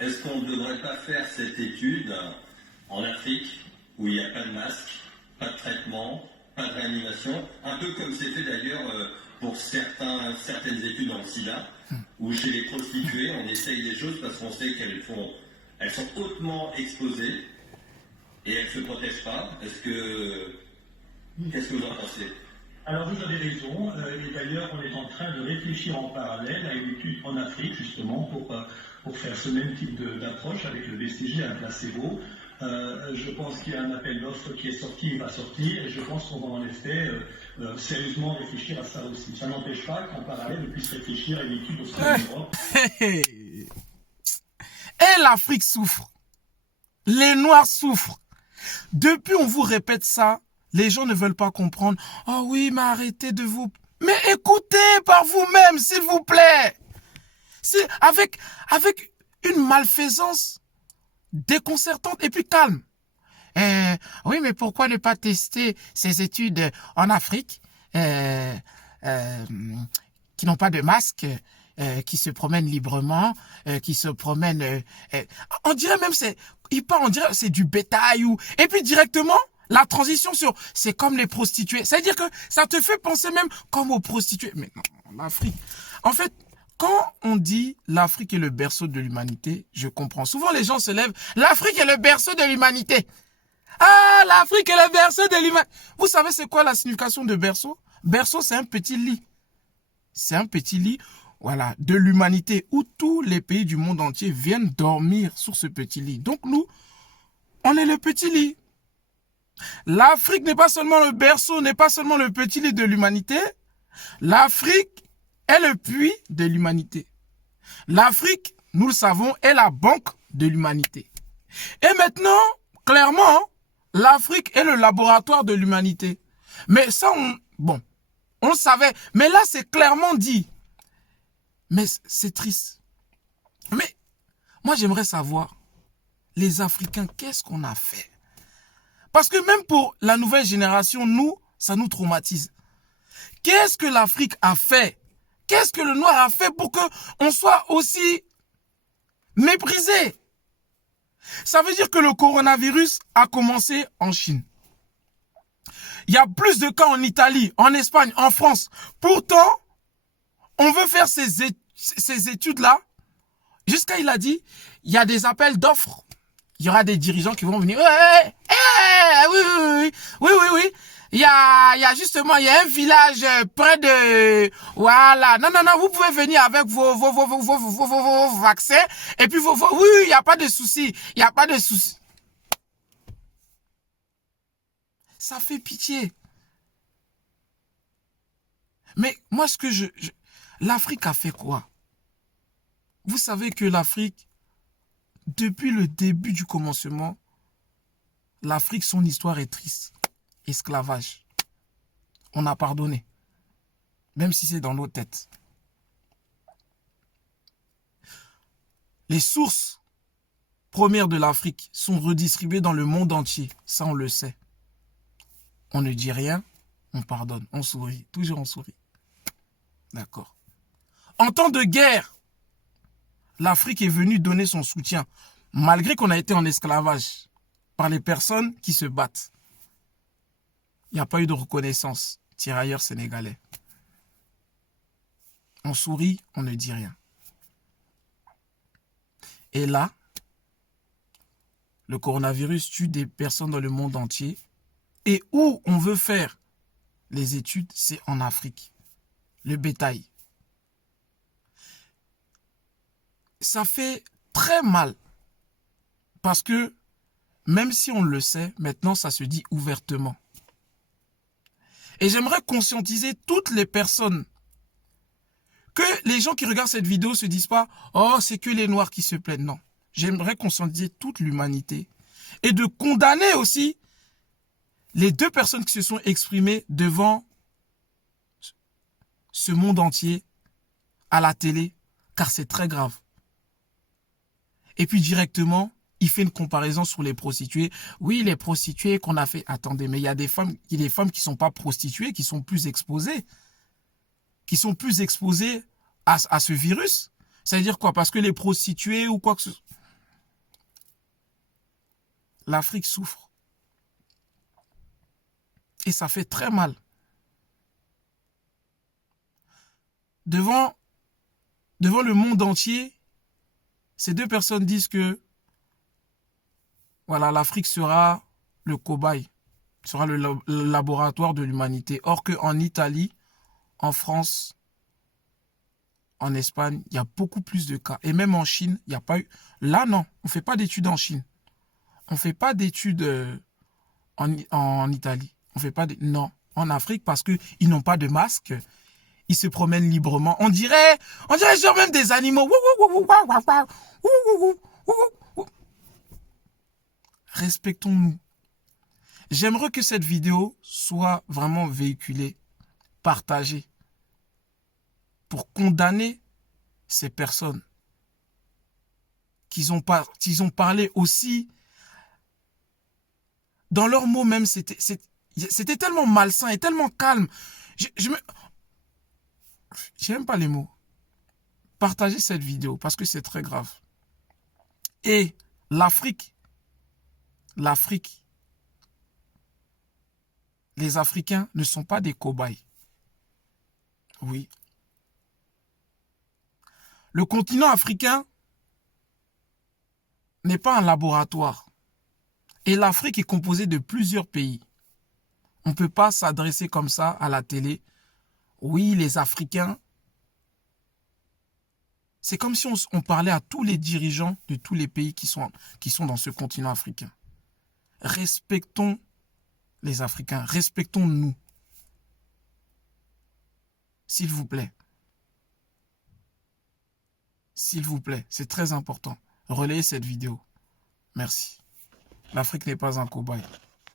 est-ce qu'on ne devrait pas faire cette étude en Afrique, où il n'y a pas de masque, pas de traitement, pas de réanimation, un peu comme c'est fait d'ailleurs pour certaines études dans le sida, où chez les prostituées, on essaye des choses parce qu'on sait elles sont hautement exposées et elles ne se protègent pas. Qu'est-ce que vous en pensez? Alors vous avez raison, et d'ailleurs on est en train de réfléchir en parallèle à une étude en Afrique justement pour faire ce même type d'approche avec le BCG, un placebo. Je pense qu'il y a un appel d'offres qui est sorti, il va sortir, et je pense qu'on va en effet sérieusement réfléchir à ça aussi. Ça n'empêche pas qu'en parallèle on puisse réfléchir à une étude au sein de l'Europe. Et l'Afrique souffre. Les Noirs souffrent. Depuis on vous répète ça, les gens ne veulent pas comprendre. Oh oui, mais arrêtez de vous... Mais écoutez par vous-même, s'il vous plaît. C'est avec une malfaisance déconcertante et puis calme. Oui, mais pourquoi ne pas tester ces études en Afrique qui n'ont pas de masque, qui se promènent librement, qui se promènent... on dirait même on dirait c'est du bétail ou... Et puis directement, la transition sur... C'est comme les prostituées. C'est-à-dire que ça te fait penser même comme aux prostituées. Mais non, l'Afrique... En fait, quand on dit l'Afrique est le berceau de l'humanité, je comprends. Souvent, les gens se lèvent. L'Afrique est le berceau de l'humanité. Ah, l'Afrique est le berceau de l'humanité. Vous savez c'est quoi la signification de berceau? Berceau, c'est un petit lit. C'est un petit lit, voilà, de l'humanité où tous les pays du monde entier viennent dormir sur ce petit lit. Donc nous, on est le petit lit. L'Afrique n'est pas seulement le berceau, n'est pas seulement le petit lit de l'humanité. L'Afrique est le puits de l'humanité. L'Afrique, nous le savons, est la banque de l'humanité. Et maintenant, clairement, l'Afrique est le laboratoire de l'humanité. Mais ça, on le savait. Mais là, c'est clairement dit. Mais c'est triste. Mais moi, j'aimerais savoir, les Africains, qu'est-ce qu'on a fait? Parce que même pour la nouvelle génération, ça nous traumatise. Qu'est-ce que l'Afrique a fait? Qu'est-ce que le Noir a fait pour qu'on soit aussi méprisé? Ça veut dire que le coronavirus a commencé en Chine. Il y a plus de cas en Italie, en Espagne, en France. Pourtant, on veut faire ces études-là. Jusqu'à, il a dit, il y a des appels d'offres. Il y aura des dirigeants qui vont venir. Oui. Il y a justement, il y a un village près de... Voilà. Non, vous pouvez venir avec vos vaccins. Et puis, oui, il n'y a pas de souci. Il n'y a pas de souci. Ça fait pitié. Mais moi, l'Afrique a fait quoi? Vous savez que l'Afrique, depuis le début du commencement, l'Afrique, son histoire est triste. Esclavage. On a pardonné. Même si c'est dans nos têtes. Les sources premières de l'Afrique sont redistribuées dans le monde entier. Ça, on le sait. On ne dit rien, on pardonne, on sourit. Toujours on sourit. D'accord. En temps de guerre, l'Afrique est venue donner son soutien, malgré qu'on a été en esclavage, par les personnes qui se battent. Il n'y a pas eu de reconnaissance, tirailleurs sénégalais. On sourit, on ne dit rien. Et là, le coronavirus tue des personnes dans le monde entier. Et où on veut faire les études, c'est en Afrique. Le bétail. Ça fait très mal. Parce que, même si on le sait, maintenant ça se dit ouvertement. Et j'aimerais conscientiser toutes les personnes. Que les gens qui regardent cette vidéo ne se disent pas « Oh, c'est que les Noirs qui se plaignent ». Non. J'aimerais conscientiser toute l'humanité. Et de condamner aussi les deux personnes qui se sont exprimées devant ce monde entier, à la télé, car c'est très grave. Et puis directement, il fait une comparaison sur les prostituées. Oui, les prostituées qu'on a fait... Attendez, mais il y a des femmes qui ne sont pas prostituées, qui sont plus exposées. Qui sont plus exposées à ce virus. Ça veut dire quoi? Parce que les prostituées ou quoi que ce soit... l'Afrique souffre. Et ça fait très mal. Devant le monde entier, ces deux personnes disent que voilà, l'Afrique sera le cobaye, sera le laboratoire de l'humanité. Or qu'en Italie, en France, en Espagne, il y a beaucoup plus de cas. Et même en Chine, il n'y a pas eu... Là, non, on ne fait pas d'études en Chine. On ne fait pas d'études en Italie. On fait pas de... Non, en Afrique, parce qu'ils n'ont pas de masque. Ils se promènent librement. On dirait genre même des animaux. Respectons-nous. J'aimerais que cette vidéo soit vraiment véhiculée, partagée, pour condamner ces personnes qui ont parlé aussi. Dans leurs mots même, c'était tellement malsain et tellement calme. J'ai même pas les mots. Partagez cette vidéo parce que c'est très grave. Et l'Afrique, les Africains ne sont pas des cobayes. Oui. Le continent africain n'est pas un laboratoire. Et l'Afrique est composée de plusieurs pays. On ne peut pas s'adresser comme ça à la télé. Oui, les Africains. C'est comme si on parlait à tous les dirigeants de tous les pays qui sont dans ce continent africain. Respectons les Africains, respectons-nous. S'il vous plaît. S'il vous plaît, c'est très important. Relayez cette vidéo. Merci. L'Afrique n'est pas un cobaye.